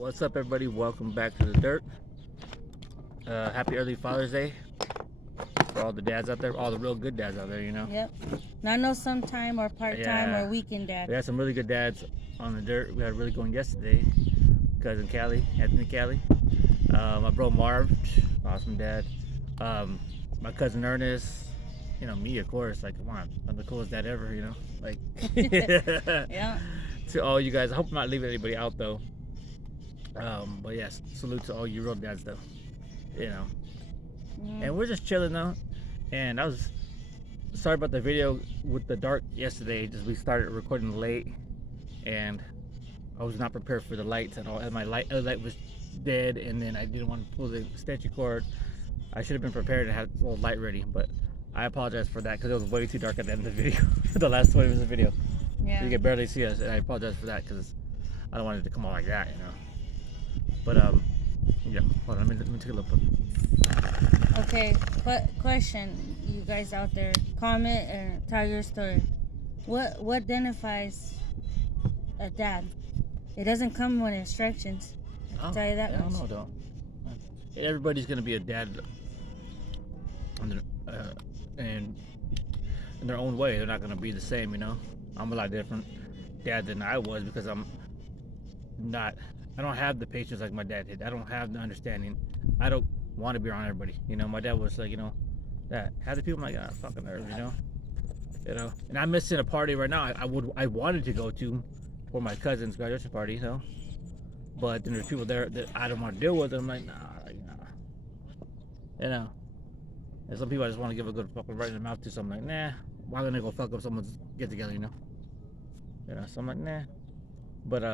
What's up, everybody? Welcome back to the dirt. Happy early Father's Day for all the dads out there, all the real good dads out there. Yep. Not no sometime or part time Yeah. or weekend dad. We had some really good dads on the dirt. We had a really good one yesterday. Cousin Callie, Anthony Callie. My bro Marv, awesome dad. My cousin Ernest. Me, of course. Like, come on, I'm the coolest dad ever. Like. Yeah. To all you guys, I hope I'm not leaving anybody out though. But yes, salute to all you real dads though. And we're just chilling though. And I was sorry about the video with the dark yesterday. Just we started recording late, and I was not prepared for the lights at all. And my other light was dead, and then I didn't want to pull the extension cord. I should have been prepared and had a little light ready, but I apologize for that because it was way too dark at the end of the video. The last 20 minutes of the video. Yeah. So you can barely see us, and I apologize for that because I don't want it to come out like that, But yeah. Hold on, let me take a look. Okay. Question, you guys out there, comment and tell your story. What identifies a dad? It doesn't come with instructions. I can tell you that much. No, don't. Everybody's gonna be a dad, and in their own way. They're not gonna be the same, I'm a lot different dad than I was because I don't have the patience like my dad did. I don't have the understanding. I don't want to be around everybody. My dad was like, that half the people I'm like, fucking nerves, And I'm missing a party right now. I wanted to go to for my cousin's graduation party, But then there's people there that I don't want to deal with. And I'm like, nah. And some people I just want to give a good fucking right in the mouth to. So I'm like, nah. Why gonna go fuck up someone's get together, So I'm like, nah. But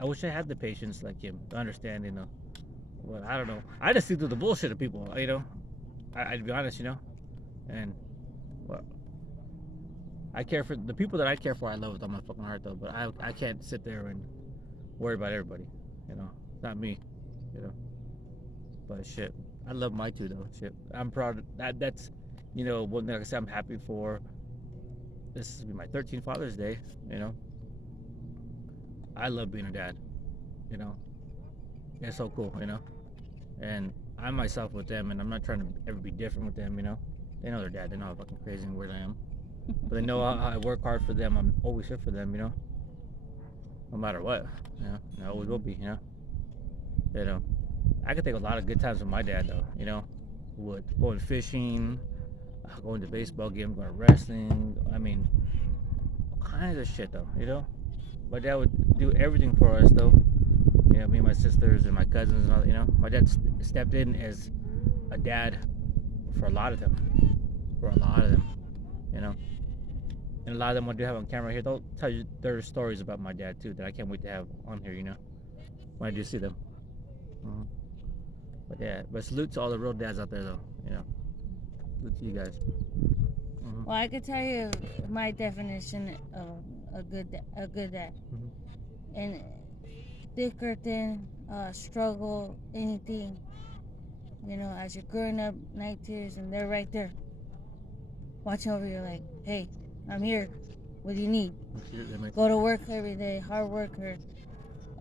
I wish I had the patience like him, the understanding, But I don't know. I just see through the bullshit of people, I'd be honest, And well, I care for the people that I care for. I love with all my fucking heart, though. But I can't sit there and worry about everybody, It's not me, But shit, I love my two though. Shit, I'm proud of that. That's one thing like I said, I'm happy for. This will be my 13th Father's Day, I love being a dad, It's so cool, And I myself with them, and I'm not trying to ever be different with them, They know their dad. They know how fucking crazy and weird I am. But they know how I work hard for them. I'm always here for them, No matter what, And I always will be, I could take a lot of good times with my dad, though, with going fishing, going to baseball games, going to wrestling. I mean, all kinds of shit, though, My dad would do everything for us, though. Me and my sisters and my cousins and all, My dad stepped in as a dad for a lot of them. And a lot of them I do have on camera here, they'll tell you their stories about my dad, too, that I can't wait to have on here, when I do see them. But yeah, salute to all the real dads out there, though, Salute to you guys. Well, I could tell you my definition of a good dad. And thick or thin, struggle, anything. As you're growing up, night tears, and they're right there, watching over you, like, hey, I'm here. What do you need? Go to work every day, hard worker.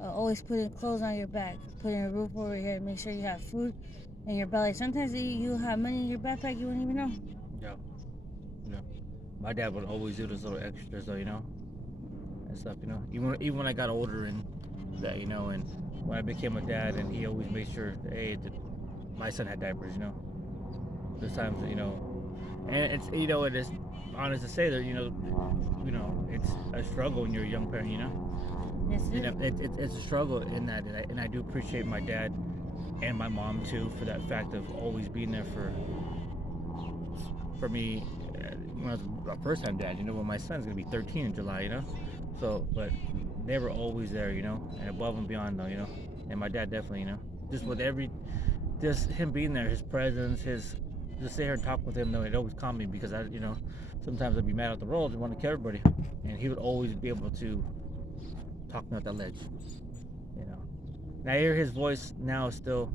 Always putting clothes on your back, putting a roof over your head, make sure you have food in your belly. Sometimes you have money in your backpack you wouldn't even know. Yeah. My dad would always do those little extras, though, and stuff, Even when I got older and that, and when I became a dad, and he always made sure, that my son had diapers, There's times that, and it's, it is honest to say that, it's a struggle when you're a young parent, It's a struggle in that, and I do appreciate my dad and my mom too for that fact of always being there for me when I was a first-time dad. When my son's gonna be 13 in July, So, but they were always there, and above and beyond, though, And my dad definitely, just with just him being there, his presence, just sit here and talk with him, though, it always calmed me because I, sometimes I'd be mad at the world and want to kill everybody, and he would always be able to talk me off that ledge, And I hear his voice now still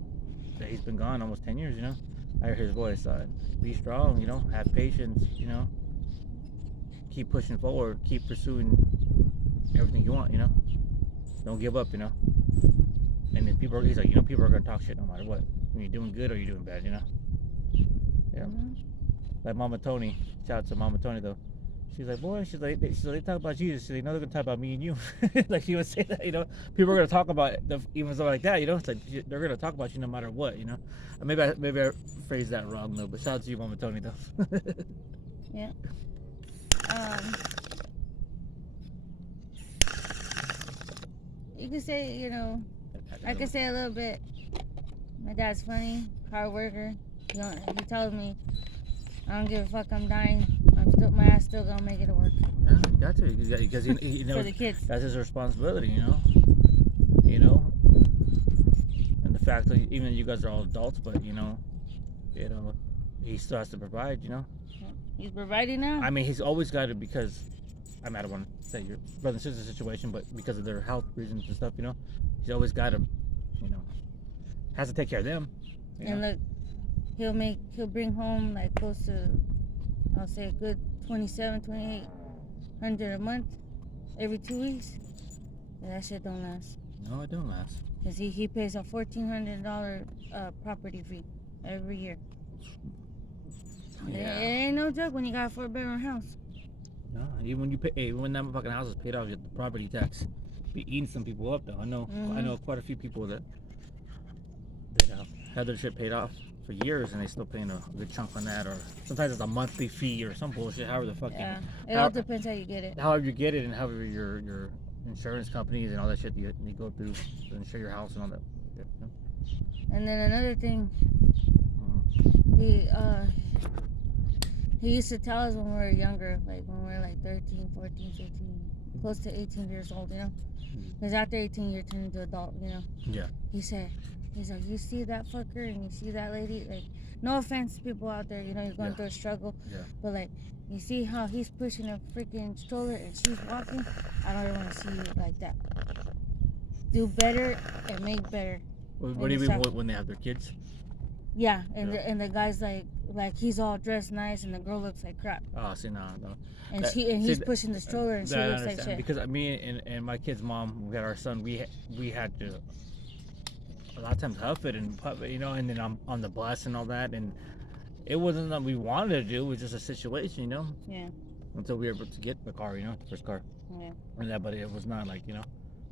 that he's been gone almost 10 years, I hear his voice, be strong, have patience, keep pushing forward, keep pursuing everything you want, Don't give up, And then he's like, you know, people are gonna talk shit no matter what. When you're doing good or you're doing bad, you know. Yeah. Like Mama Tony. Shout out to Mama Tony though. She's like, boy, they talk about Jesus. They know they're gonna talk about me and you. Like she would say that, you know. People are gonna talk about even something like that, you know. It's like they're gonna talk about you no matter what, you know. Maybe I phrased that wrong though. But shout out to you, Mama Tony though. Yeah. You can say, you know, I can say a little bit. My dad's funny, hard worker. He tells me, I don't give a fuck, I'm dying. My ass still gonna make it to work. Yeah, got to, because he knows for the kids. That's his responsibility, you know. You know, and the fact that even you guys are all adults, but you know, he still has to provide, you know. He's providing now. I mean, he's always got to, because I don't want to say your brother and sister situation, but because of their health reasons and stuff, you know, he's always got to, you know, has to take care of them. And look, he'll bring home like close to, I'll say a good 2,700 a month every 2 weeks. And that shit don't last. No, it don't last. Cause he pays a $1,400 property fee every year. Yeah. It ain't no joke when you got a 4-bedroom house. No, even when that fucking house is paid off, you have the property tax be eating some people up though. I know quite a few people that had their shit paid off for years and they still paying a good chunk on that, or sometimes it's a monthly fee or some bullshit. However the fuck it all depends how you get it. However you get it, and however your insurance companies and all that shit you go through to insure your house and all that. You know? And then another thing, he used to tell us when we were younger, like when we were like 13, 14, 15, close to 18 years old, you know. Because after 18 you turn into adult, you know. Yeah. He's like, you see that fucker and you see that lady, like, no offense to people out there, you know, you're going through a struggle. Yeah. But like, you see how he's pushing a freaking stroller and she's walking? I don't want to see you like that. Do better and make better. What do you mean when they have their kids? Yeah, and the guy's like he's all dressed nice and the girl looks like crap. Oh, see, no. And he's pushing the stroller and she looks like shit. Because me and my kid's mom, we had our son. We had to a lot of times huff it and puff it, you know, and then on the bus and all that, and it wasn't that we wanted to do. It was just a situation, you know. Yeah. Until we were able to get the car, you know, the first car. Yeah. And that, but it was not like, you know,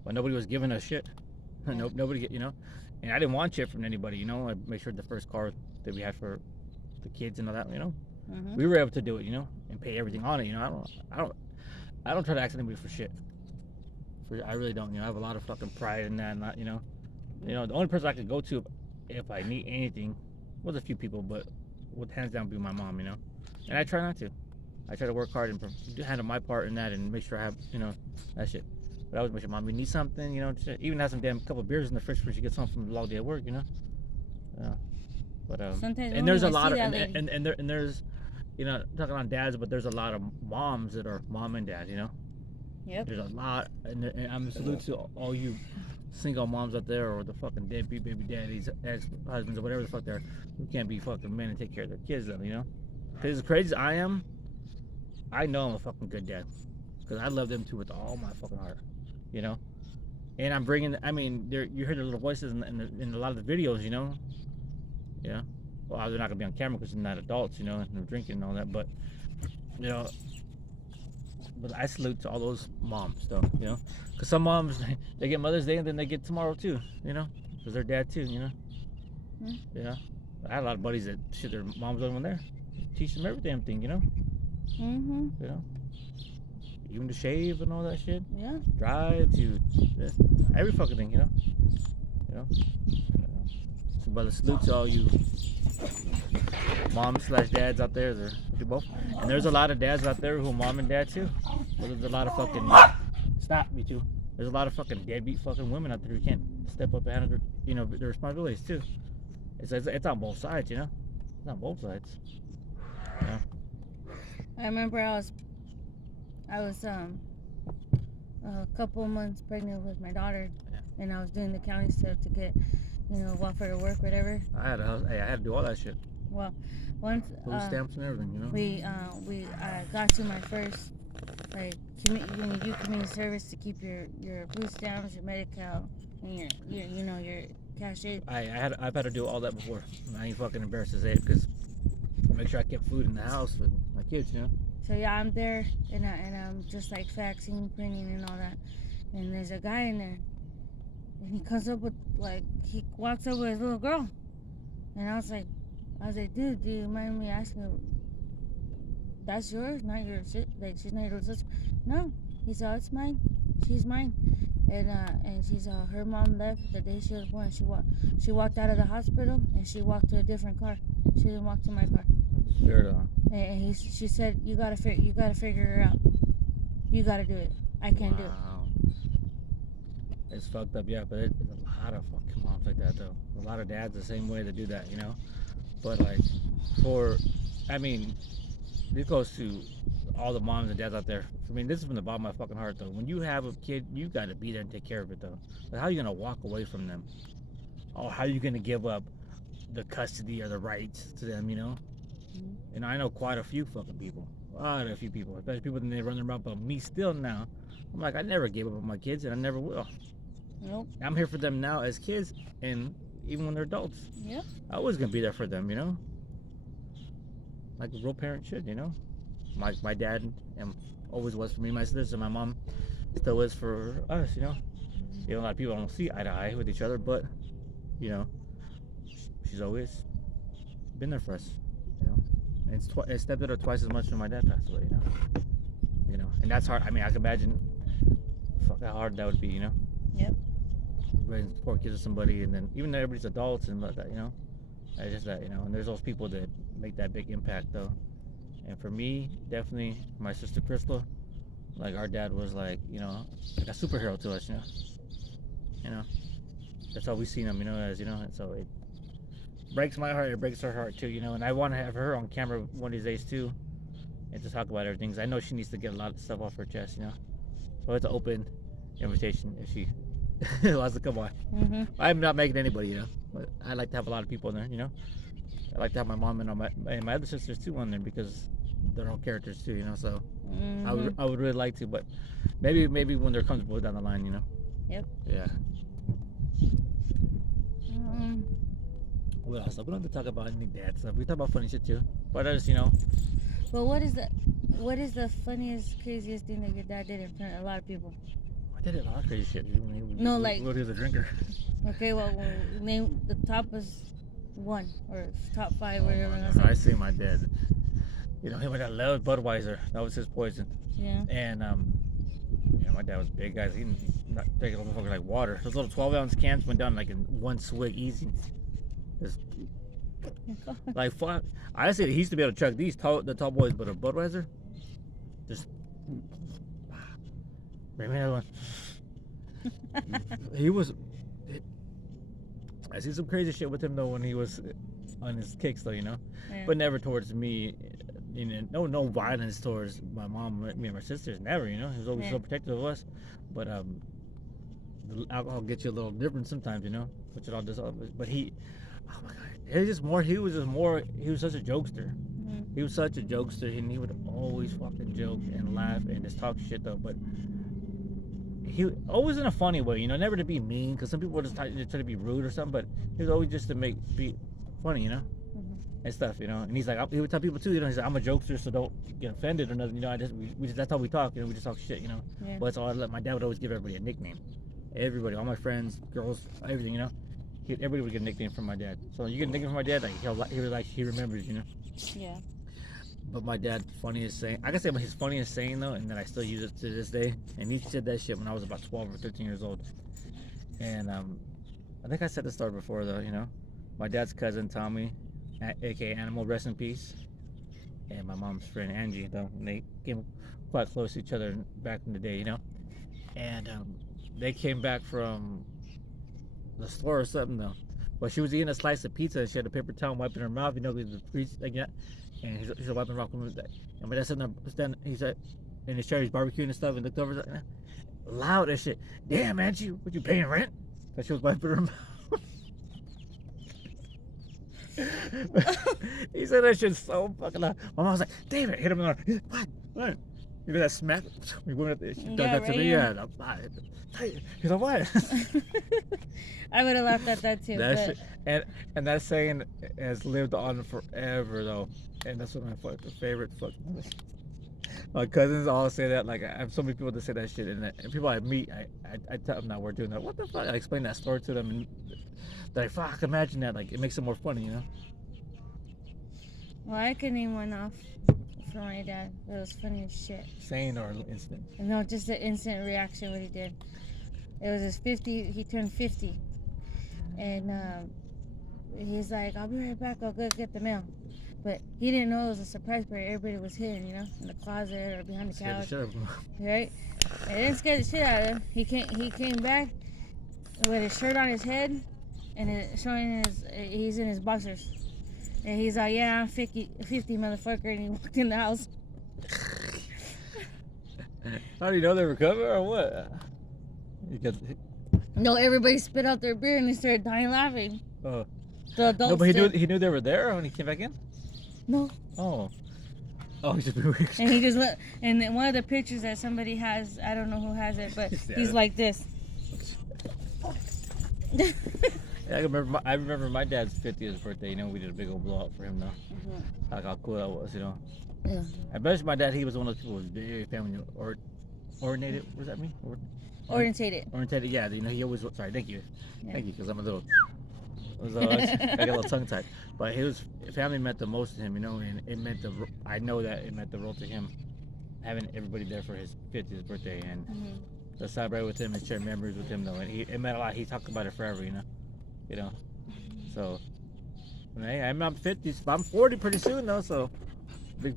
but nobody was giving us shit. Yeah. Nobody, you know, and I didn't want shit from anybody, you know. I made sure the first car that we had for the kids and all that, you know, we were able to do it, you know, and pay everything on it, you know. I don't try to ask anybody for shit. I really don't, you know. I have a lot of fucking pride in that, and not, you know, the only person I could go to if I need anything was a few people, but would hands down be my mom, you know. And I try not to. I try to work hard and handle my part in that and make sure I have, you know, that shit. But I always make sure, Mom, you need something, you know, even have some damn couple of beers in the fridge when she gets home from the long day at work, you know. Yeah. But sometimes and there's a lot of and there's, you know, talking about dads, but there's a lot of moms that are mom and dad, you know. Yep. There's a lot, and I'm a salute to all you single moms out there, or the fucking deadbeat baby daddies, ex-husbands, or whatever the fuck they're, who can't be fucking men and take care of their kids, though, you know. Because as crazy as I am, I know I'm a fucking good dad, because I love them too with all my fucking heart, you know. And I'm bringing, I mean, you hear their little voices in a lot of the videos, you know. Yeah. Well, they're not gonna be on camera because they're not adults, you know, and they're drinking and all that. But, you know, but I salute to all those moms, though, you know, because some moms they get Mother's Day and then they get tomorrow too, you know, because they're dad too, you know. You know, I had a lot of buddies that shit their moms wasn't there, teach them every damn thing, you know. You know, even to shave and all that shit. Yeah. Drive to this, every fucking thing, you know. You know. So, brother, salute to all you moms/dads out there. They do both. And there's a lot of dads out there who are mom and dad too. But there's a lot of fucking me too. There's a lot of fucking deadbeat fucking women out there who can't step up and handle their, you know, their responsibilities too. It's on both sides, you know. It's on both sides. Yeah. I remember I was a couple months pregnant with my daughter, and I was doing the county stuff to get, you know, welfare to work, whatever. I had to do all that shit. Well, once food stamps and everything, you know. We got to my first, like, when you do community service to keep your food stamps, your Medi-Cal, and your cashier. I've had to do all that before. I ain't fucking embarrassed to say it because make sure I kept food in the house with my kids, you know. So yeah, I'm there and I'm just like faxing, printing, and all that. And there's a guy in there, and he comes up with he walks up with his little girl, and I was like, dude, do you mind me asking? That's yours, not your shit. Like she's not your sister. No, he said, oh, it's mine. She's mine. And she's her mom left the day she was born. She walked out of the hospital and she walked to a different car. She didn't walk to my car. Sure though. And she said, you gotta figure her out. You gotta do it. I can't do it. It's fucked up, yeah, but there's a lot of fucking moms like that though. A lot of dads the same way to do that, you know. But like, this goes to all the moms and dads out there. I mean, this is from the bottom of my fucking heart though. When you have a kid, you gotta be there and take care of it though. Like, how are you gonna walk away from them? Or how are you gonna give up the custody or the rights to them, you know? Mm-hmm. And I know quite a few fucking people. Especially people that they run around about me still now. I'm like, I never gave up on my kids and I never will. Nope. I'm here for them now as kids and even when they're adults. Yep. I was gonna be there for them, you know? Like a real parent should, you know? My dad always was for me, my sisters, and my mom still is for us, you know? You know, a lot of people don't see eye to eye with each other, but, you know, she's always been there for us, you know? And it's stepped it up twice as much when my dad passed away, you know? You know, and that's hard. I mean, I can imagine how hard that would be, you know? Yep. Raising 4 kids with somebody, and then even though everybody's adults and like that, you know? It's just that, you know, and there's those people that make that big impact, though. And for me, definitely, my sister Crystal, like our dad was like, you know, like a superhero to us, you know? You know? That's how we seen him, you know, as, you know, and so it breaks my heart, it breaks her heart too, you know, and I want to have her on camera one of these days too, and to talk about everything, 'cause I know she needs to get a lot of stuff off her chest, you know? So it's an open invitation if she wants to come on. Mm-hmm. I'm not making anybody, you know, but I like to have a lot of people in there, you know? I like to have my mom and my other sisters too on there because they're all characters too, you know. So Mm-hmm. I would really like to, but maybe when they're comfortable down the line, you know. Yep. Yeah. What else? We don't have to talk about any dad stuff. We talk about funny shit too, but I just, you know. But what is the funniest, craziest thing that your dad did in front of a lot of people? I did a lot of crazy shit. No, like. He was a drinker. Okay, well, name the top is 1 or top 5 or whatever. I see my dad. You know, he went out loud Budweiser. That was his poison. Yeah. And you know, my dad was big, guys. He didn't not take a little like water. Those little 12-ounce cans went down like in 1 swig easy. Just like fuck. I said he used to be able to chug these the tall boys, but a Budweiser, just bring me another one. He was. I see some crazy shit with him though when he was on his kicks though, you know, Yeah. but never towards me. You know, no violence towards my mom, me and my sisters. Never, you know. He was always so protective of us. But the alcohol gets you a little different sometimes, you know. Which it all does. But oh my god, he was such a jokester. Mm-hmm. He was such a jokester, and he would always fucking joke and laugh and just talk shit though. But he always in a funny way, you know, never to be mean, because some people would just try to be rude or something. But he was always just to be funny, you know. And stuff, you know, and he's like, he would tell people too, you know, he's like, I'm a jokester, so don't get offended or nothing, you know. That's how we talk, you know. We just talk shit, you know. Yeah. But that's all. My dad would always give everybody a nickname. Everybody, all my friends, girls, everything, you know. Everybody would get a nickname from my dad. So you get a nickname from my dad, like he remembers, you know. Yeah. But my dad, funniest saying, I can say his funniest saying though, and then I still use it to this day. And he said that shit when I was about 12 or 13 years old. And I think I said the story before though, you know. My dad's cousin Tommy, aka Animal, rest in peace, and my mom's friend Angie, though, and they came quite close to each other back in the day, you know. And they came back from the store or something though. But she was eating a slice of pizza and she had a paper towel wiping her mouth, you know, because the grease like that. And he's wiping her off with that. And my dad said, he said, in his chair, he's barbecuing and stuff, and looked over, like, loud as shit. Damn, Angie, what you paying rent? Because she was wiping her mouth. He said that shit so fucking loud. My mom was like, David, hit him in the arm. What? You know that smack? We went up there. She done Yeah, that to right me. here. Yeah. He's like, what? I would have laughed at that too. That But shit, and that saying has lived on forever though, and that's one of my fucking favorite fucking. My cousins all say that. Like I have so many people that say that shit, and people I meet, I tell them that we're doing that. What the fuck? I explain that story to them, and they're like, "Fuck, imagine that!" Like it makes it more funny, you know. well, I could name one off for my dad. It was funny as shit. Saying or instant. No, just the instant reaction what he did. It was his 50. He turned 50, and he's like, "I'll be right back. I'll go get the mail." But he didn't know it was a surprise party. Everybody was hidden, you know, in the closet or behind the Scared the couch, shit out of 'em. right? And it didn't scare the shit out of him. He came back with his shirt on his head and showing he's in his boxers. And he's like, "Yeah, I'm 50 motherfucker," and he walked in the house. How do you know they were coming or what? Because No, everybody spit out their beer and they started dying laughing. oh The adults no, but did. he knew they were there when he came back in. No. Oh, he's just being weird. And he just went, and then one of the pictures that somebody has, I don't know who has it, but he's like this. Yeah, I remember my dad's 50th birthday. You know, we did a big old blow up for him though. Mm-hmm. Like how cool that was, you know. Yeah. I bet my dad, he was one of those people who was very family oriented. What does that mean? Orientated. Orientated, yeah. You know, he always. Sorry, thank you, Yeah. thank you, because I'm a little. I got a little tongue tied, but family meant the most to him, you know, and it meant I know that it meant the world to him, having everybody there for his 50th birthday and to celebrate with him and share memories with him, though, and it meant a lot. He talked about it forever, you know. So, hey, I'm 50, I'm 40 pretty soon though, so. Big,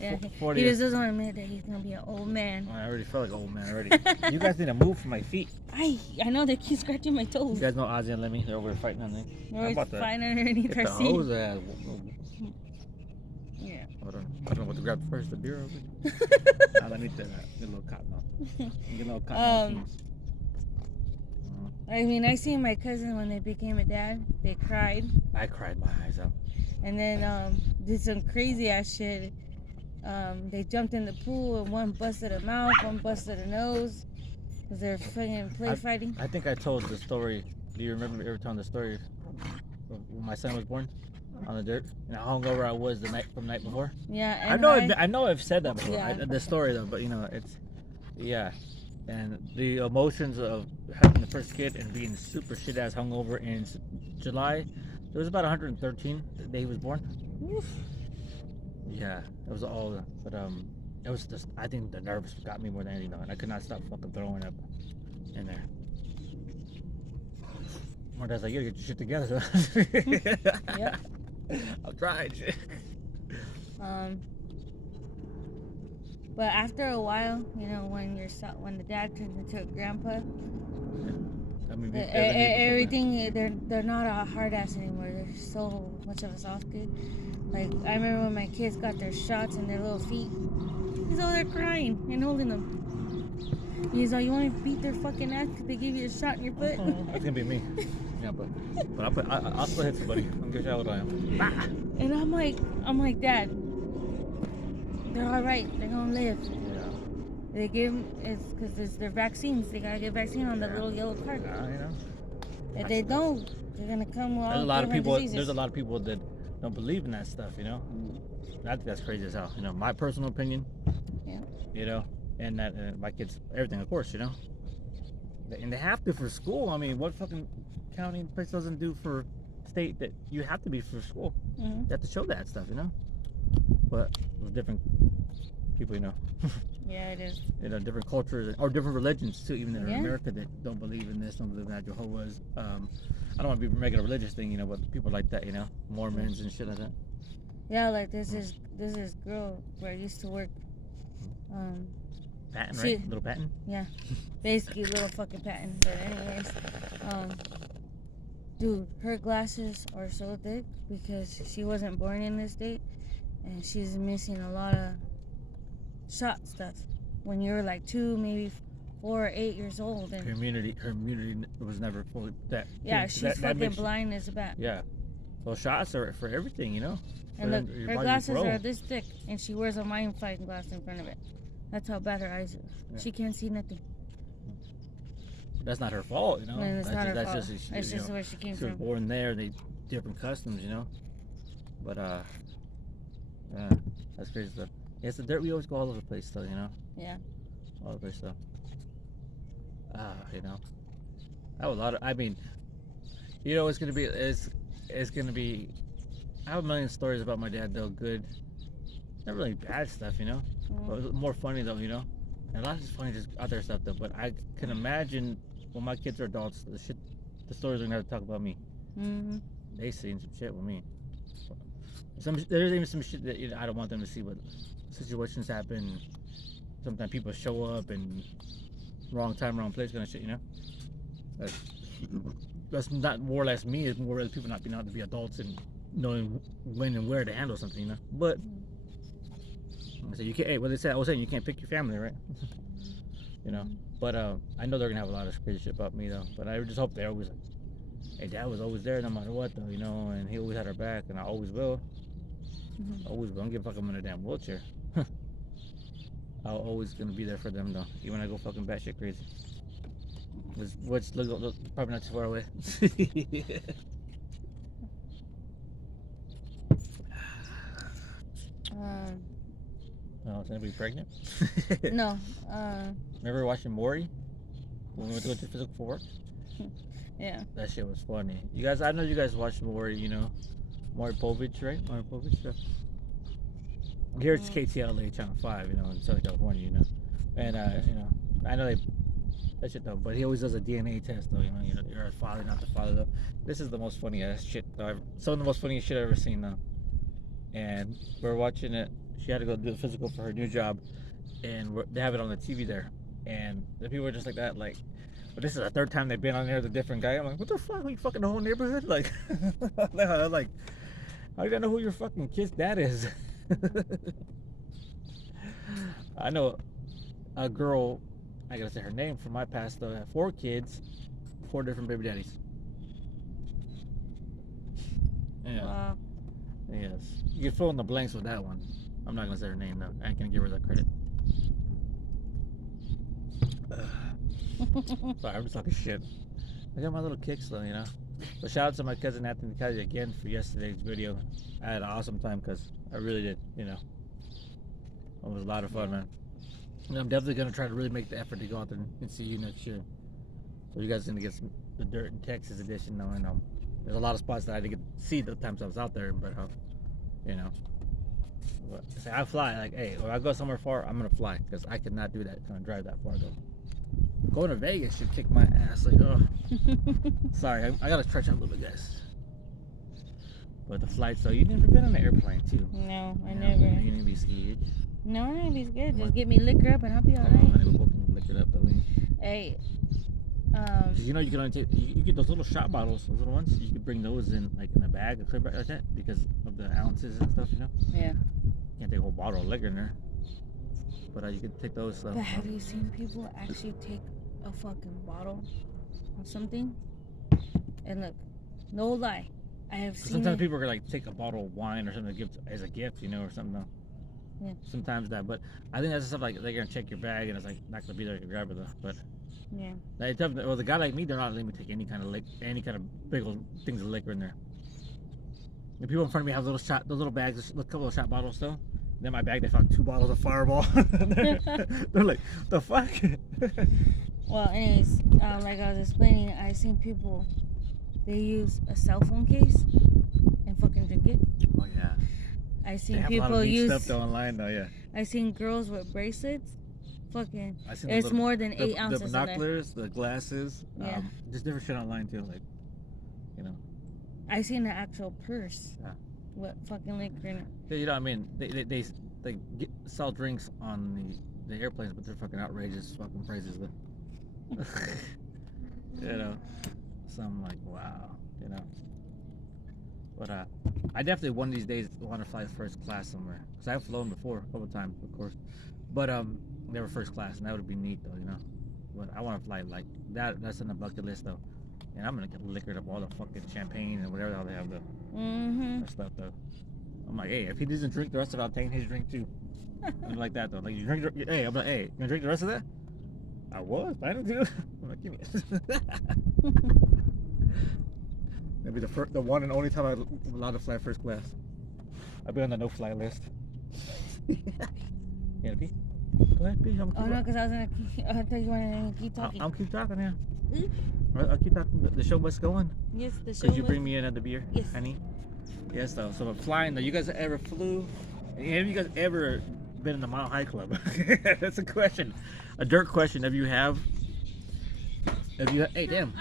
Yeah, 40 he years. just doesn't want to admit that he's gonna be an old man. I already felt like an old man already. You guys need to move from my feet. I know they keep scratching my You toes. guys know Ozzy and Lemmy? They're over there fighting on there. They're always fighting underneath Get our the seat. hose ass. Yeah. I don't know what to grab first, the beer or let me get a little cotton on. Get a little cotton on. I mean, I seen my cousin when they became a dad. They cried. I cried my eyes out. And then did some crazy ass shit. They jumped in the pool and one busted a mouth, one busted a nose, because they're fucking fighting. I think I told the story. Do you remember ever telling the story of when my son was born on the dirt and how hungover I was the night before? Yeah, and I know I've said that before. Yeah. The story though, but you know it's and the emotions of having the first kid and being super shit ass hungover in July. It was about 113 the day he was born. Oof. Yeah, it was all, but it was just, I think the nerves got me more than anything, and I could not stop fucking throwing up in there. My dad's like, you gotta get your shit together. Yep. I'm trying. But after a while, you know, when the dad turns into a grandpa, I mean, everything they're not a hard ass anymore. They're so much of a soft dude. Like I remember when my kids got their shots in their little feet. He's over there crying and holding them. He's like, "You want to beat their fucking ass because they gave you a shot in your foot?" That's gonna be me. Yeah, but I'll still hit somebody. I'm gonna show what I am. And I'm like, Dad, they're all right. They're gonna live. Yeah. They give them, it's because it's their vaccines. They gotta get vaccine on the little yellow card. You know. If they don't, they're gonna come with all There's a lot of people. diseases. There's a lot of people that don't believe in that stuff. You know. I think that's crazy as hell. You know, my personal opinion. Yeah. You know, and that my kids, everything, of course. You know. And they have to for school. I mean, what fucking county place doesn't do for state that you have to be for school? Mm-hmm. You have to show that stuff. You know. But with different people, you know. Yeah, it is. You know, different cultures or different religions too, even in Yeah. America that don't believe in this, don't believe in that, Jehovah's. I don't want to be making a religious thing, you know, but people like that, you know, Mormons and shit like that. Yeah, like this is girl where I used to work. Patton, she- right? Little Patton. Yeah, basically little fucking Patton. But anyways, dude, her glasses are so thick because she wasn't born in this state, and she's missing a lot of shot stuff when you were like 2, maybe 4 or 8 years old. And Her immunity was never fully that. yeah, that- she's that fucking makes- blind as a bat. Yeah, those shots are for everything, you know. And then look, your her body glasses grow. are this thick, and she wears a magnifying glass in front of it. That's how bad her eyes are. Yeah. She can't see nothing. That's not her fault, you know. And it's that's not just, her that's fault. just It's you just know, where she came she was from. born there. They different customs, you know. But yeah, that's crazy stuff. Yeah, it's the dirt. We always go all over the place, though, you know. Yeah. All over the place, though. You know, I have a lot of. I mean, you know, it's gonna be. I have a million stories about my dad, though. Good, not really bad stuff, you know. But more funny though, you know. And a lot of just funny, just other stuff though. But I can imagine when my kids are adults, the stories they're gonna have to talk about me. Mm-hmm. They seen some shit with me. There's even some shit that, you know, I don't want them to see, but situations happen. Sometimes people show up and wrong time, wrong place, kind of shit, you know. That's not more or less me. It's more or less people not being able to be adults and knowing when and where to handle something, you know. But so you can't. Hey, what they said, I was saying, you can't pick your family, right? You know. But I know they're gonna have a lot of crazy shit about me though. But I just hope they always like, hey, dad was always there no matter what though, you know, and he always had our back, and I always will. Always will. I don't give a fuck. I'm in a damn wheelchair. I'm always gonna be there for them though, even when I go fucking batshit crazy. Which look, probably not too far away. Oh, is anybody pregnant? No. Remember watching Maury when we went to go to physical for work? Yeah. That shit was funny. You guys, I know you guys watched Maury, you know, Maury Povich, right? Maury Povich. Yeah. Here it's KTLA Channel 5, you know, in Southern California, you know, and you know, I know that shit though, but he always does a DNA test though, you know, you're a father, not the father though. This is the most funny ass shit though. Some of the most funniest shit I've ever seen though. And we're watching it. She had to go do the physical for her new job, and they have it on the TV there. And the people are just like that, like, but this is the third time they've been on there with a different guy. I'm like, what the fuck? Are you fucking the whole neighborhood? Like, like, how do I know who your fucking kid's dad is? I know a girl, I gotta say her name from my past though, had 4 kids, 4 different baby daddies. Yeah. Wow. Yes. You can fill in the blanks with that one. I'm not gonna say her name though. I ain't gonna give her that credit. Sorry, I'm just talking shit. I got my little kicks though, you know. But shout out to my cousin Anthony Kelly again for yesterday's video. I had an awesome time because I really did, you know. It was a lot of fun, man. And I'm definitely gonna try to really make the effort to go out there and see you next year. So you guys are gonna get the Dirt in Texas edition though, and there's a lot of spots that I didn't get to see the times I was out there, but you know. But, say I fly, like, hey, when I go somewhere far, I'm gonna fly because I cannot do that kind of drive that far though. Going to Vegas should kick my ass. Like, oh, sorry, I gotta stretch out a little bit, guys. But the flight, so you've never been on an airplane too? No, I You know, never. You need to be scared. No, I'm not be scared. Just get me liquor up and I'll be Come alright. on, honey, we're both gonna lick it up, though. Hey. 'Cause you know you can only take you get those little shot bottles, those little ones. You can bring those in like in a bag, a clear bag like that, because of the ounces and stuff. You know. Yeah. You can't take a whole bottle of liquor in there. But you can take those. But have you seen people actually take a fucking bottle of something? And look, no lie, I have seen. Sometimes people are like take a bottle of wine or something to give as a gift, you know, or something. Though. Yeah. Sometimes that, but I think that's the stuff like they're gonna check your bag and it's like not gonna be there to grab it though. But yeah. like, well, the guy like me, they're not letting me take any kind of big old things of liquor in there. And people in front of me have those little bags, a couple of shot bottles though. Then my bag, they found 2 bottles of Fireball. They're like, the fuck? Well, anyways, like I was explaining, I seen people, they use a cell phone case and fucking drink it. Oh yeah. I seen They have people a lot of neat use. stuff though online though, yeah. I seen girls with bracelets. Fucking. I seen It's more than 8 ounces. The in there. binoculars, the glasses, Yeah. just different shit online too, like, you know. I seen the actual purse. Yeah. With fucking liquor in it. Yeah, you know what I mean? They sell drinks on the airplanes, but they're fucking outrageous fucking prices though. You know. So I'm like, wow, you know. But I definitely one of these days want to fly first class somewhere, because I've flown before a couple times, of course, but they were first class, and that would be neat though, you know. But I want to fly like that. That's on the bucket list though, and I'm gonna get liquored up all the fucking champagne and whatever the hell they have though. Mm-hmm. That stuff though. I'm like, hey, if he doesn't drink the rest of it, I'm taking his drink too. I'm like that though. Like you drink, hey, I'm like, hey, you gonna drink the rest of that? I was planning to. I'm like, give me it. Maybe the one and only time I'm allowed to fly first class. I'll be on the no-fly list. Yeah, pee. Go ahead, pee. I'm Oh no, because I was gonna. I thought you wanted to keep talking. I'll keep talking, yeah. I'll keep talking. The show must go on. Yes, the show. Could you bring me another beer, Yes. honey? Yes, though. So I'm flying though. You guys ever flew? Have you guys ever been in the Mile High Club? That's a question. A dirt question. If you have. Hey, damn.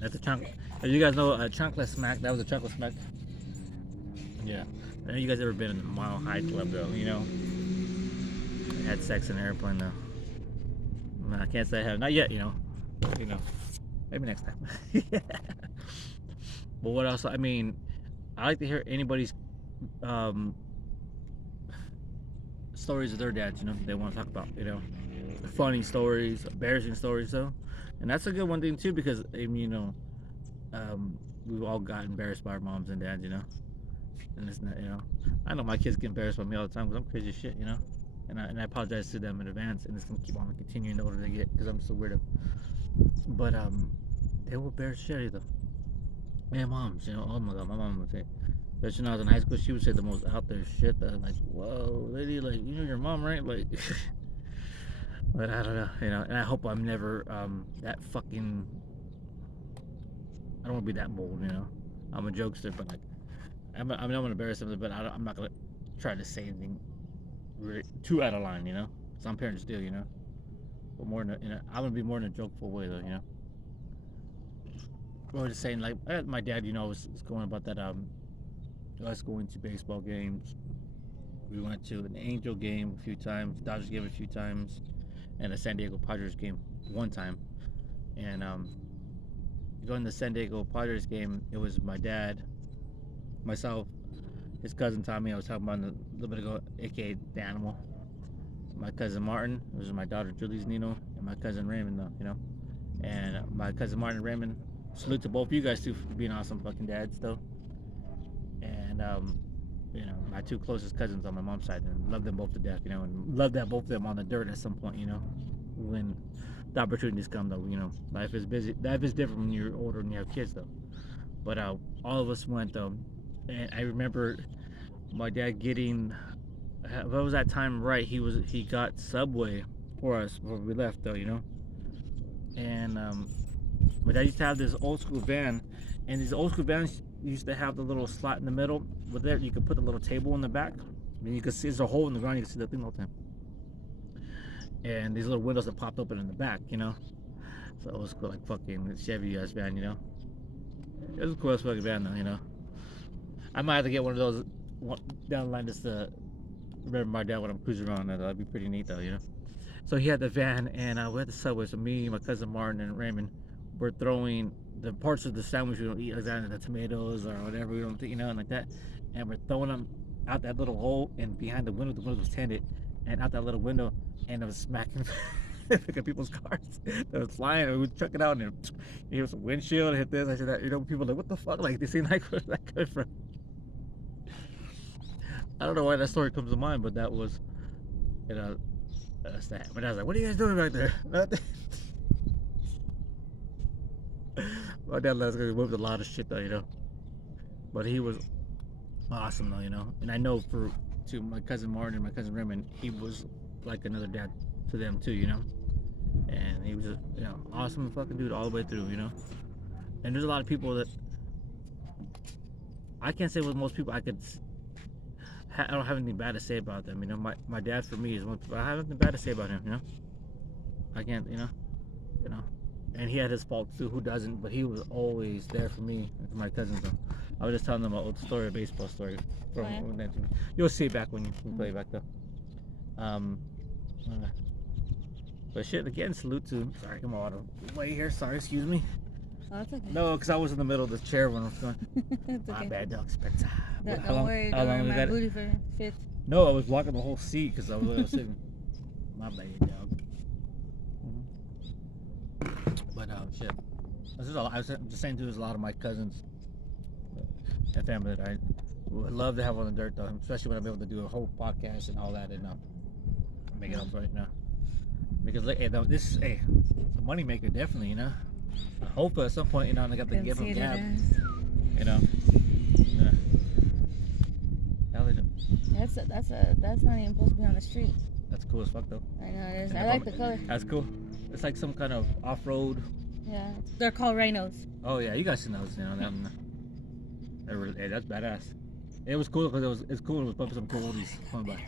That's a chunk. If you guys know a Chocolate Smack, that was a Chocolate Smack. Yeah. Have you guys ever been in the Mile High Club though? You know, had sex in an airplane though. No, I can't say I have. Not yet. You know. You know. Maybe next time. But what else? I mean, I like to hear anybody's stories of their dads. You know, they want to talk about. You know, funny stories, embarrassing stories. Though, and that's a good one thing too because I mean, you know, we've all got embarrassed by our moms and dads. You know. And it's not, you know, I know my kids get embarrassed by me all the time because I'm crazy as shit, you know, and I apologize to them in advance, and it's gonna keep on continuing the older they get because I'm so weird. But they will embarrass shit out of you though. Yeah, moms, you know, oh my god, my mom would say, especially when I was in high school, she would say the most out there shit that I'm like, whoa, lady, like you know your mom, right? Like, but I don't know, you know, and I hope I'm never that fucking. I don't want to be that bold, you know. I'm a jokester, but like. I'm not gonna embarrass them, but I'm not gonna try to say anything really too out of line, you know. Some parents do, you know. But more in I'm gonna be more in a jokeful way, though, you know. Or just saying, like, my dad, you know, was going about that. Us going to baseball games. We went to an Angel game a few times, Dodgers game a few times, and a San Diego Padres game one time. And going to the San Diego Padres game, it was my dad. Myself, his cousin Tommy, I was talking about a little bit ago, aka the animal. My cousin Martin, which is my daughter Julie's Nino, and my cousin Raymond, though, you know. And my cousin Martin and Raymond, salute to both of you guys too for being awesome fucking dads, though. And you know, my two closest cousins on my mom's side, and love them both to death, you know, and love that both of them on the dirt at some point, you know, when the opportunities come, though, you know. Life is busy. Life is different when you're older and you have kids, though. But all of us went, though. And I remember my dad getting, what was that time right? He got Subway for us before we left, though, you know. And my dad used to have this old school van, and these old school vans used to have the little slot in the middle. With there, you could put a little table in the back, and you could see there's a hole in the ground. You can see the thing all the time. And these little windows that popped open in the back, you know. So it was cool, like fucking Chevy ass van, you know. It was a cool ass fucking van, though, you know. I might have to get one of those down the line just to remember my dad when I'm cruising around. That'd be pretty neat, though, you know. So he had the van, and we had the Subway. So me, my cousin Martin, and Raymond were throwing the parts of the sandwich we don't eat, like that, the tomatoes or whatever we don't think, you know, and like that. And we're throwing them out that little hole, and behind the window was tinted, and out that little window, and it was smacking at people's cars. It was flying, and we would chuck it out, and it was a windshield, hit this, I said that, you know, people are like, what the fuck? Like, they seem like, where's that coming from? I don't know why that story comes to mind, but that was, you know, that's that. My dad's like, what are you guys doing back there? My dad let us go. He moved a lot of shit, though, you know. But he was awesome, though, you know. And I know to my cousin Martin and my cousin Raymond, he was like another dad to them too, you know. And he was a, you know, awesome fucking dude all the way through, you know. And there's a lot of people that I can't say with most people I don't have anything bad to say about them, you know. My dad for me is one. I have nothing bad to say about him, you know. I can't, you know. And he had his faults too. Who doesn't? But he was always there for me and for my cousins. Though. I was just telling them an old story, a baseball story. You'll see it back when you play back though. But shit, again, salute to. Sorry, I'm out of way here. Sorry, excuse me. Oh, it's okay. No, because I was in the middle of the chair when I was going. It's My okay. bad, dog. Spencer. Don't worry, don't worry, my booty fits. No, I was blocking the whole seat because I was sitting. My bad, dog. But shit. This is all, I'm just saying too. There's a lot of my cousins and family that I Would love to have on the dirt though, especially when I'm able to do a whole podcast and all that and make it up right now. Because hey, though, this it's a money maker definitely, you know. I hope at some point, you know, I got to give them gab, you know. Yeah. That's not even supposed to be on the street. That's cool as fuck though. I know it is. I like the color. That's cool. It's like some kind of off-road. Yeah, they're called rhinos. Oh yeah, you guys seen those, you know. Hey, that's badass. It was cool because it's cool. It was bumping some cool oldies. Come by.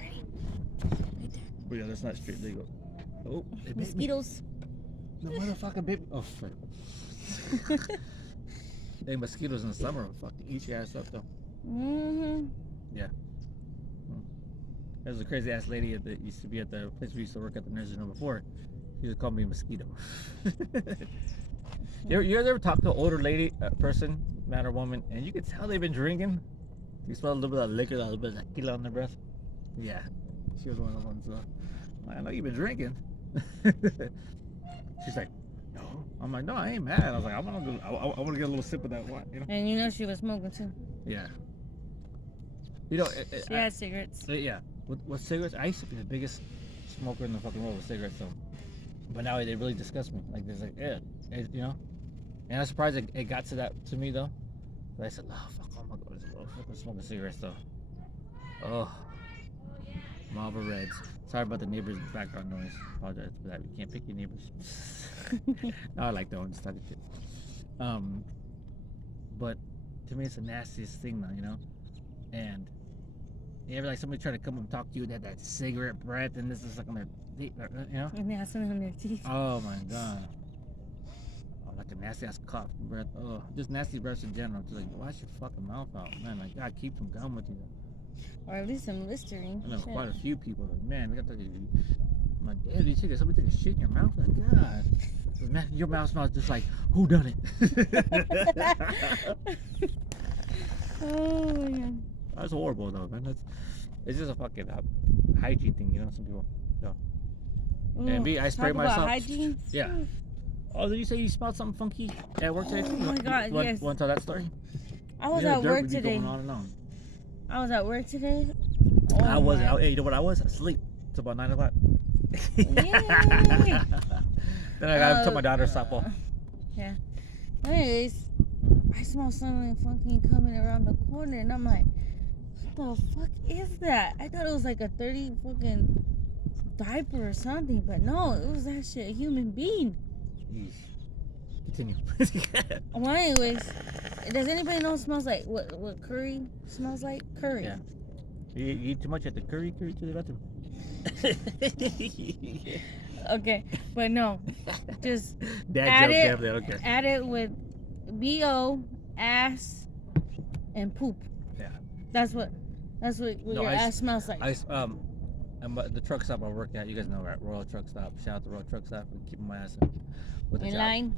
But yeah, that's not street legal. Oh, mosquitoes. No motherfucking baby. Oh, frick. Hey, mosquitoes in the summer will fucking eat your ass up though. Mm-hmm. Yeah. There's a crazy ass lady that used to be at the place we used to work at the nursing home before. She used to call me a mosquito. You ever talk to an older lady, person, man or woman, and you can tell they've been drinking? You smell a little bit of liquor, a little bit of tequila on their breath. Yeah, she was one of the ones. I know you've been drinking. She's like, no. I'm like, no, I ain't mad. I was like, I want to get a little sip of that wine, you know. And you know she was smoking too. Yeah. You know, she had cigarettes. Yeah. With cigarettes, I used to be the biggest smoker in the fucking world with cigarettes, though. But now they really disgust me. Like, there's like, you know. And I'm surprised it got to me though. But I said, oh fuck, oh my god, I'm fucking smoking cigarettes though. Oh, Marlboro Reds. Sorry about the neighbors' background noise. Apologize for that. You can't pick your neighbors. No, I like that one. Just talking shit. But to me, it's the nastiest thing though, you know. And you ever like somebody trying to come and talk to you that cigarette breath, and this is like on their teeth, you know? And they have something on their teeth. Oh my god. Like a nasty ass cough breath. Oh, just nasty breaths in general. Just like, wash your fucking mouth out, man. Like, God, keep some gum with you. Or at least some Listerine. I know quite a few people. Like, man, they got to. I'm like, damn, somebody take a shit in your mouth? Like, God, man, your mouth smells just like who done it? Oh yeah. That's horrible though, man. It's just a fucking hygiene thing, you know. Some people. No. And I spray myself. About hygiene? Yeah. Oh, did you say you smelled something funky at work today? Oh my god, yes. Want to tell that story? I was at work today. Going on and on. I was at work today. I wasn't. Hey, you know what I was? Asleep. It's about 9 o'clock. Yay! Then I got to my daughter's softball. Yeah. Anyways, I smell something funky coming around the corner, and I'm like, what the fuck is that? I thought it was like a 30 fucking diaper or something, but no, it was actually a human being. Continue. Well, anyways, does anybody know what smells like what curry smells like? Curry. Yeah. You eat too much at the curry to the bathroom. Okay, but no, just add it with BO, ass, and poop. Yeah. That's what your ass smells like. I'm the truck stop I work at. You guys know, right? Royal Truck Stop. Shout out to Royal Truck Stop for keeping my ass with the in job. line.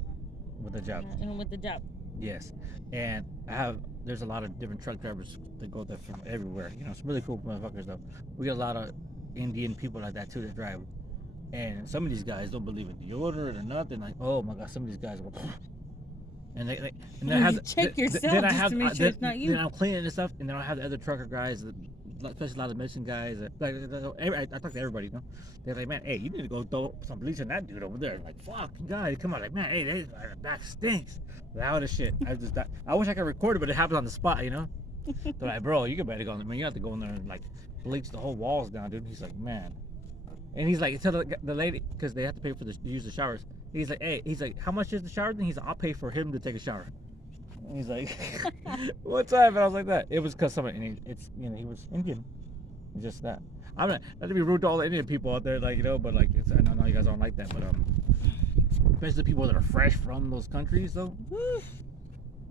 With the job. And with the job. Yes, and there's a lot of different truck drivers that go there from everywhere. You know, some really cool motherfuckers though. We got a lot of Indian people like that too that drive, and some of these guys don't believe in deodorant or nothing. Like, oh my god, some of these guys will. And then I have check yourself just to make sure it's not you. Then I'm cleaning and stuff, and then I have the other trucker guys, especially a lot of Mexican guys. I talk to everybody, you know. They're like, man, hey, you need to go throw some bleach on that dude over there. Like, fuck, guys, come on, like, man, hey, that back stinks. Loud as shit. I wish I could record it, but it happens on the spot, you know. They're like, bro, you better go. I mean, you have to go in there and like bleach the whole walls down, dude. He's like, man. And he's like, tell the lady, because they have to pay for to use the showers. He's like, hey, how much is the shower? And he's like, I'll pay for him to take a shower. And he's like, what time? And I was like that. It was because somebody, and he was Indian. It's just that. I'm not to be rude to all the Indian people out there, like, you know, but like, I know you guys don't like that, but especially the people that are fresh from those countries, though.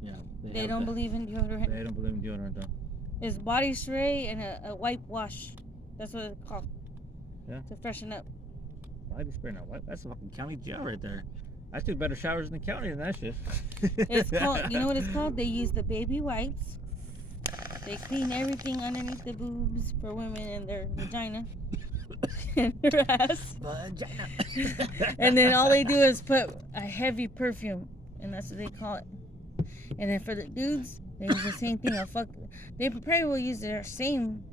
Yeah. They don't believe in deodorant. They don't believe in deodorant, though. It's body spray and a wipe wash. That's what it's called. Yeah. To freshen up. Body spray and a wipe. That's a fucking county jail right there. I took better showers in the county than that shit. It's called. You know what it's called? They use the baby wipes. They clean everything underneath the boobs for women and their vagina and their ass. Vagina. And then all they do is put a heavy perfume, and that's what they call it. And then for the dudes, They use the same thing. They probably will use their same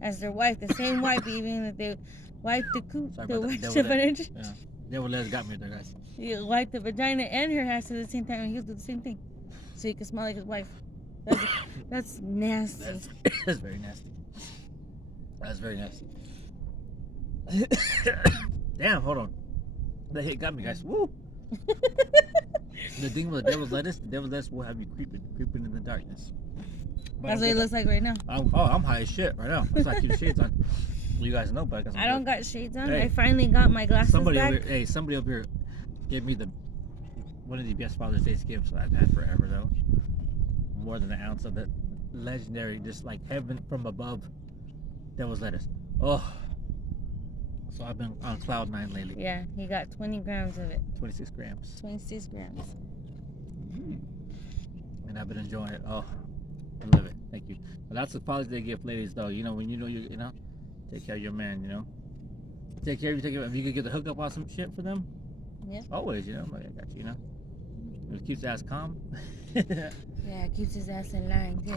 as their wife. The same wife, even if they wipe the coop. Sorry The about wipe that. the Devil leg. vagina. Yeah. Devil legs got me there, guys. You wipe the vagina and her ass at the same time, and he'll do the same thing, so you can smell like his wife. That's nasty. That's very nasty. That's very nasty. Damn, hold on. That hit got me, guys. Woo! The thing with the devil's lettuce will have you creeping in the darkness. But That's what it looks like right now. I'm high as shit right now. That's why I keep the shades on. You guys know, but I got some I don't got shades on. Hey. I finally got my glasses somebody back. over here, somebody over here gave me one of the best Father's Day gifts I've had forever, though. More than an ounce of that legendary, just like heaven from above devil's lettuce. Oh, so I've been on cloud 9 lately. Yeah, he got 20 grams of it. 26 grams. 26 grams. And I've been enjoying it. Oh, I love it. Thank you. But that's a Father's Day gift, ladies. Though when you know, take care of your man. Take care of you. If you could get the hookup on some shit for them. Yeah. Always, like I got you. It keeps the ass calm. Yeah, it keeps his ass in line too.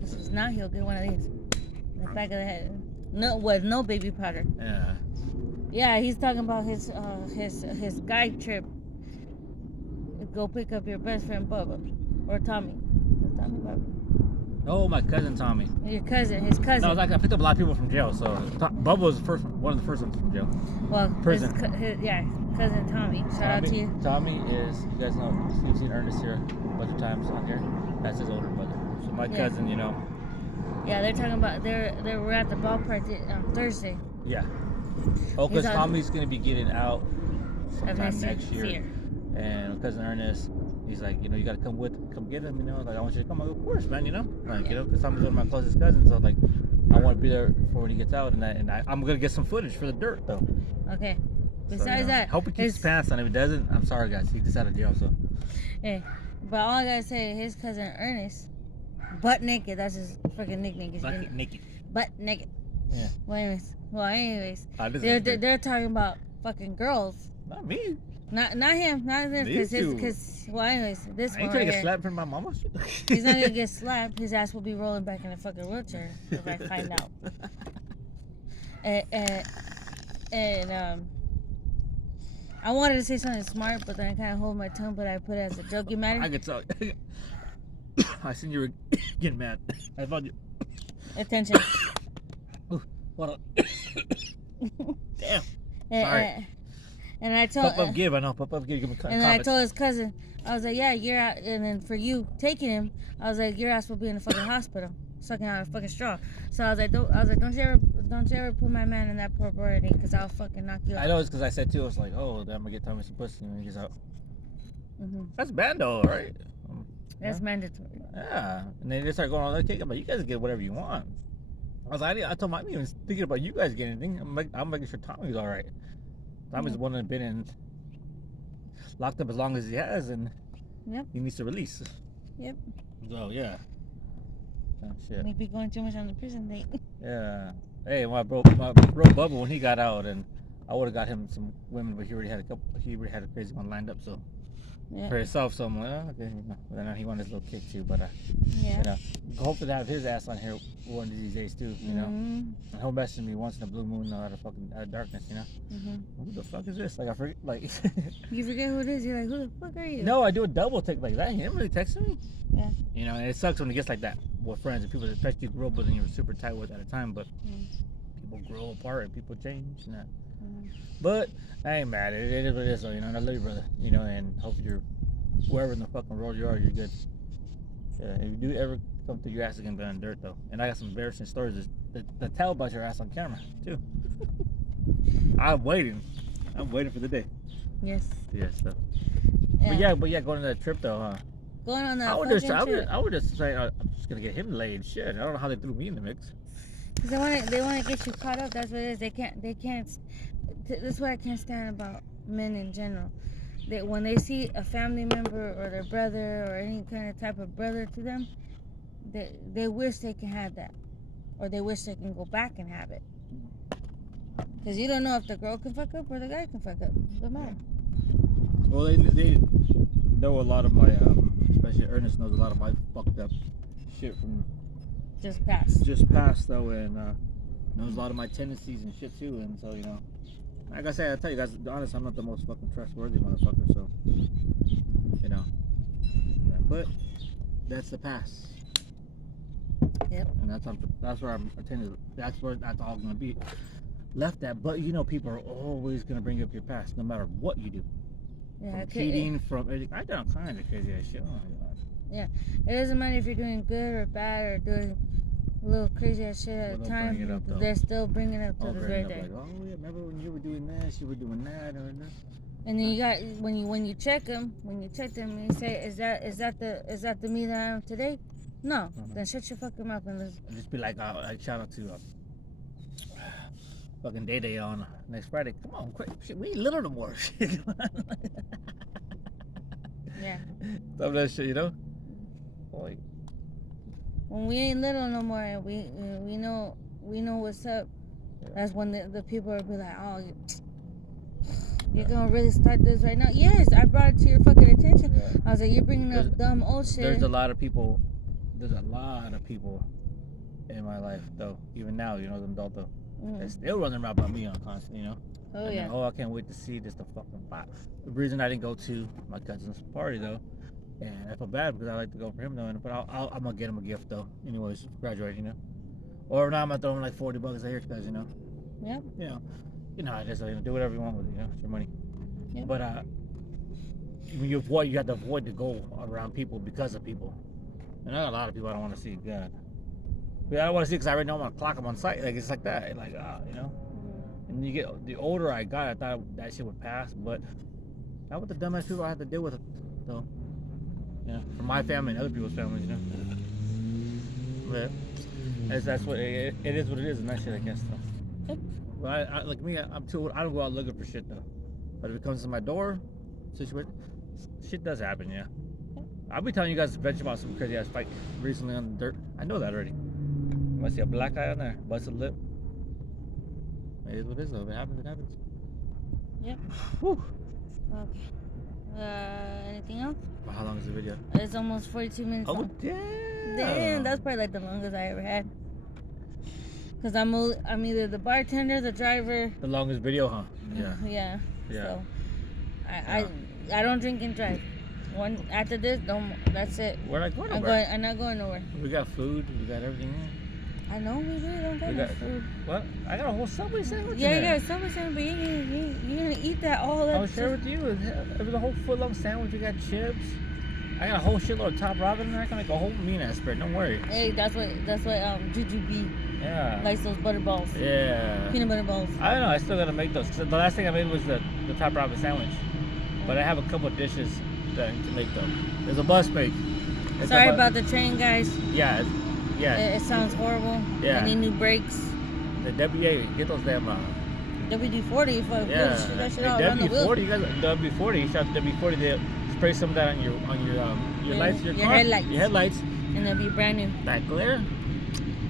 Because if not, he'll get one of these in the back of the head. No, with no baby powder. Yeah. Yeah, he's talking about his guy trip. Go pick up your best friend Bubba or Tommy. What's Tommy Bubba? Oh, my cousin Tommy. His cousin. No, I picked up a lot of people from jail. So Bubba was one of the first ones from jail. Well, prison. Cousin Tommy. Shout out to you. Tommy is, you guys know, you've seen Ernest here a bunch of times on here. That's his older brother. So my cousin, Yeah, they're talking about we're at the ballpark on Thursday. Yeah. Oh, because Tommy's gonna be getting out sometime next year. And cousin Ernest, he's like, you gotta come get him. Like I want you to come. I go, of course, man. Because Tommy's one of my closest cousins. So like, I want to be there for when he gets out, and I'm gonna get some footage for the dirt though. Okay. Besides that, hope he keeps his pants on. If he doesn't, I'm sorry, guys. He just out of jail, so. Hey, but all I gotta say, his cousin Ernest, butt naked. That's his freaking nickname. Butt naked. Butt naked. Yeah. Well, anyways, they're talking about fucking girls. Not me. Not him. Not this. Because anyways, this one. Ain't gonna get slapped from my mama. He's not gonna get slapped. His ass will be rolling back in a fucking wheelchair if I find out. And I wanted to say something smart, but then I kind of hold my tongue, but I put it as a joking matter. I could tell. I seen you were getting mad. I thought you. Attention. What up? Damn. Sorry. And I told. Pop up give. I know. Pop up give. Give me and then I told his cousin, I was like, yeah, you're out. And then for you taking him, I was like, your ass will be in the fucking hospital, sucking out a fucking straw. So I was like, don't you ever put my man in that poor priority, because I'll fucking knock you out. I know it's because I said too. I was like, oh, I'm gonna get Tommy some pussy when he gets out. Mm-hmm. That's bad though, right? That's mandatory. Yeah. And then they start going on. Okay, but you guys get whatever you want. I told him I didn't even thinking about you guys getting anything. I'm making sure Tommy's all right. Tommy's the one that's been locked up as long as he has, and he needs to release. Yep. So yeah. Oh, shit. Maybe going too much on the prison date. Yeah. Hey, my bro Bubba, when he got out, and I would have got him some women, but he already had a crazy one lined up. So for himself, so I'm like, oh, okay. And then he wanted his little kick too, but hopefully to have his ass on here one of these days too. And he'll message me once in a blue moon out of darkness. Who the fuck is this? Like I forget. Like you forget who it is. You're like, who the fuck are you? No, I do a double take like that. He didn't really text me. Yeah. And it sucks when it gets like that with friends and people, especially you grow up with and you're super tight with at a time. But people grow apart and people change and that. But I ain't mad. It is what it is, though. And I love you, brother. And hope wherever in the fucking world you are, you're good. Yeah, if you do ever come through, your ass is gonna be on dirt, though. And I got some embarrassing stories to tell about your ass on camera, too. I'm waiting for the day. Yes. Yes. So. But yeah, going on that trip though, huh? Going on that I would just say I'm just gonna get him laid. Shit, I don't know how they threw me in the mix. Cause they want to get you caught up. That's what it is. They can't. That's what I can't stand about men in general. That when they see a family member or their brother or any kind of type of brother to them, they wish they can have that, or they wish they can go back and have it. Cause you don't know if the girl can fuck up or the guy can fuck up. Doesn't matter. Well, they know a lot of my especially Ernest knows a lot of my fucked up shit from Just past. though, and knows a lot of my tendencies and shit too. And so, you know, like I said, I tell you guys, to be honest, I'm not the most fucking trustworthy motherfucker. So, you know, but that's the past. Yep. And that's where I'm attending. That's where that's all gonna be left at. But you know, people are always gonna bring up your past, no matter what you do. Yeah. From cheating, from I done all kinds of crazy ass shit. Oh my God. Yeah. It doesn't matter if you're doing good or bad or doing a little crazy ass shit at a Well, they'll time. bring it up, though. They're still bringing it up to All the bringing very up day. like, oh yeah, remember when you were doing this, you were doing that, or this. And then you got when you check them, and you say, is that the me that I am today? No. Then shut your fucking mouth and listen. And just be like, shout out to fucking Day on next Friday. Come on, quick, shit, we ain't little no more. Yeah. Some of that shit, you know. Like, When we ain't little no more, and we know what's up. Yeah. That's when the people will be like, oh, you're gonna really start this right now? Yes, I brought it to your fucking attention. Yeah. I was like, you're bringing up dumb old shit. There's a lot of people in my life, though. Even now, you know, them adult though. They're still running around about me on constant, you know. Oh And yeah. then, oh, I can't wait to see this the fucking spot. The reason I didn't go to my cousin's party though, and I feel bad because I like to go for him though. But I'm gonna get him a gift though. Anyways, graduating, you know. Or now I'm gonna throw him like $40 a year because you know. Yep. You know, I just do whatever you want with it. You know, it's your money. Yep. But when you have to avoid to go around people because of people. And I got a lot of people I don't want to see. God. But I don't want to see because I already know I'm gonna clock them on site. Like it's like that. Like you know. And you get the older I got, I thought that shit would pass, but not with the dumbass people I have to deal with, though. Yeah, for my family and other people's families, you know. But that's what it is. What it is, and that shit, I guess, though. Yep. Well, I like me, I'm too old. I don't go out looking for shit though. But if it comes to my door, situation, shit does happen. Yeah. I'll be telling you guys eventually about some crazy ass fight recently on the dirt. I know that already. You might see a black eye on there, busted lip. It is what it is, though. If it happens, it happens. Yep. Whew. Okay. Anything else? Well, how long is the video? It's almost 42 minutes Oh, long. damn. Damn, that's probably like the longest I ever had. Cause I'm either the bartender, the driver. The longest video, huh? Yeah. Yeah. Yeah. So, I don't drink and drive. After this, that's it. We're not going nowhere. I'm not going nowhere. We got food. We got everything. I know we really don't got no food. What? I got a whole Subway sandwich. Yeah, in there. you got Subway sandwich, but you're gonna eat that all I up. was share with you. It was a whole foot-long sandwich. We got chips. I got a whole shitload of Top Robin in there. I can make a whole mean ass spread. Don't worry. Hey, that's what Juju B Yeah. likes, those butter balls. Yeah. Peanut butter balls. I don't know. I still gotta make those. 'Cause the last thing I made was the Top Robin sandwich. But I have a couple of dishes that I need to make though. There's a bus break. Sorry about the train, guys. Yeah. Yeah. It sounds horrible. Yeah. I need new brakes. The WA, get those damn. WD-40 if I Yeah. shoot that shit Hey, out around the wheel. WD-40, you guys, WD-40. You shot WD-40. They spray some of that on your lights, your car, headlights. your headlights. And it'll be brand new. That glare.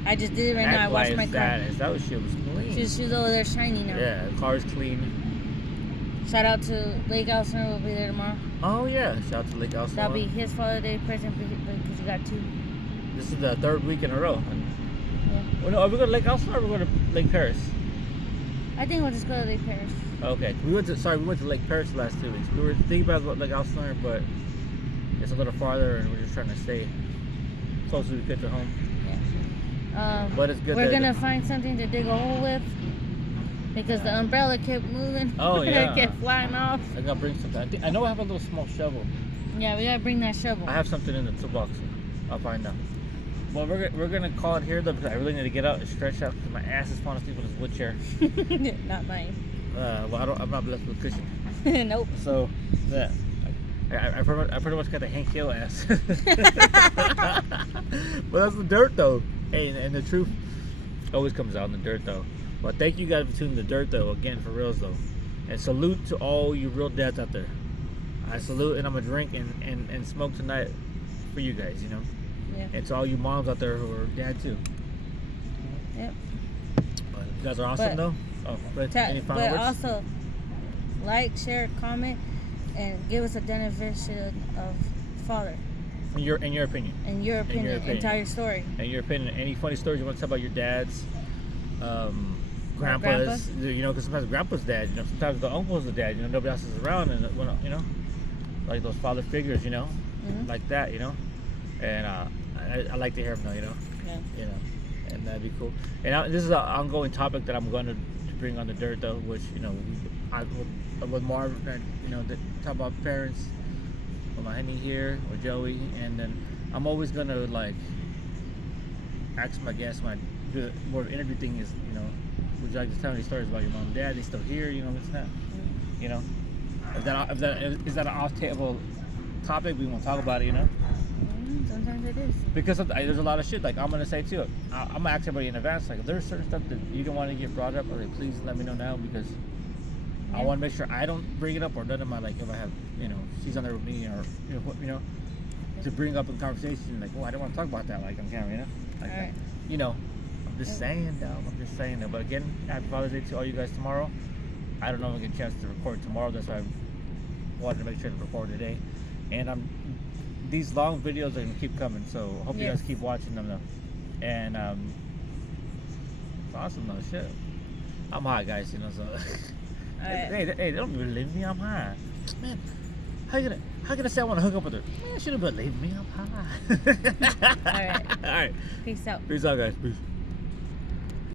I just did it right now. I washed my car. That shit was clean. She's over there shiny now. Yeah, the car's clean. Shout out to Lake Elsinore. We'll be there tomorrow. Oh yeah, shout out to Lake Elsinore. That'll be his Father's Day present because he got 2. This is the 3rd week in a row. Yeah. Well, no, are we going to Lake Elsinore or are we going to Lake Paris? I think we'll just go to Lake Paris. Okay, we went to Lake Paris the last 2 weeks. We were thinking about Lake Elsinore, but it's a little farther, and we're just trying to stay close as we could to home. Yeah. But it's good. We're gonna find something to dig a hole with because the umbrella kept moving. Oh yeah. It kept flying off. I gotta bring something. I know I have a little small shovel. Yeah, we gotta bring that shovel. I have something in the toolbox. I'll find out. Well, we're gonna call it here though because I really need to get out and stretch out because my ass is falling asleep on this wood chair. Not mine. Well, I'm not blessed with a cushion. Nope. So, yeah. I pretty much got the Hank Hill ass. But that's the dirt though. Hey, and the truth always comes out in the dirt though. Well, thank you guys for tuning the dirt though, again, for reals though. And salute to all you real dads out there. I salute, and I'm gonna drink and smoke tonight for you guys, you know. Yeah. And to all you moms out there who are dad too. Yep. But you guys are awesome though. Oh, but any final but words? also, like, share, comment, and give us a definition of father. In your opinion. In your opinion, and tell your story. In your opinion, any funny stories you want to tell about your dad's, grandpa's? You know, because sometimes grandpa's dad. You know, sometimes the uncle's the dad. You know, nobody else is around, and you know, like those father figures. You know, like that. You know, and I like to hear them though. You know. Yeah. You know, and that'd be cool. And this is an ongoing topic that I'm going to bring on the dirt though, which you know, with Marv, you know, talk about parents. With my Henny here, with Joey, and then I'm always gonna like ask my guests when I do the more interview thing is, you know, would you like to tell any stories about your mom and dad? They still here, you know, it's that, you know, is that an off-table topic? We won't talk about it, you know. Sometimes it is. Because there's a lot of shit like I'm gonna say too. I'm gonna ask everybody in advance like if there's certain stuff that you don't want to get brought up, or like, please let me know now because. I want to make sure I don't bring it up, or none of my like if I have, you know, she's on there with me, or you know, to bring up in conversation like, oh, I don't want to talk about that like on camera, you know, like that. You know, I'm just saying though, But again, happy Father's Day to all you guys tomorrow. I don't know if I get a chance to record tomorrow. That's why I wanted to make sure to record today. And these long videos are gonna keep coming, so hope you guys keep watching them though. And it's awesome though, shit. I'm hot, guys, you know, so. Hey, they don't believe me. I'm high, man. How you gonna say I want to hook up with her? Man, she don't believe me. I'm high. All right. All right. Peace out. Peace out, guys. Peace.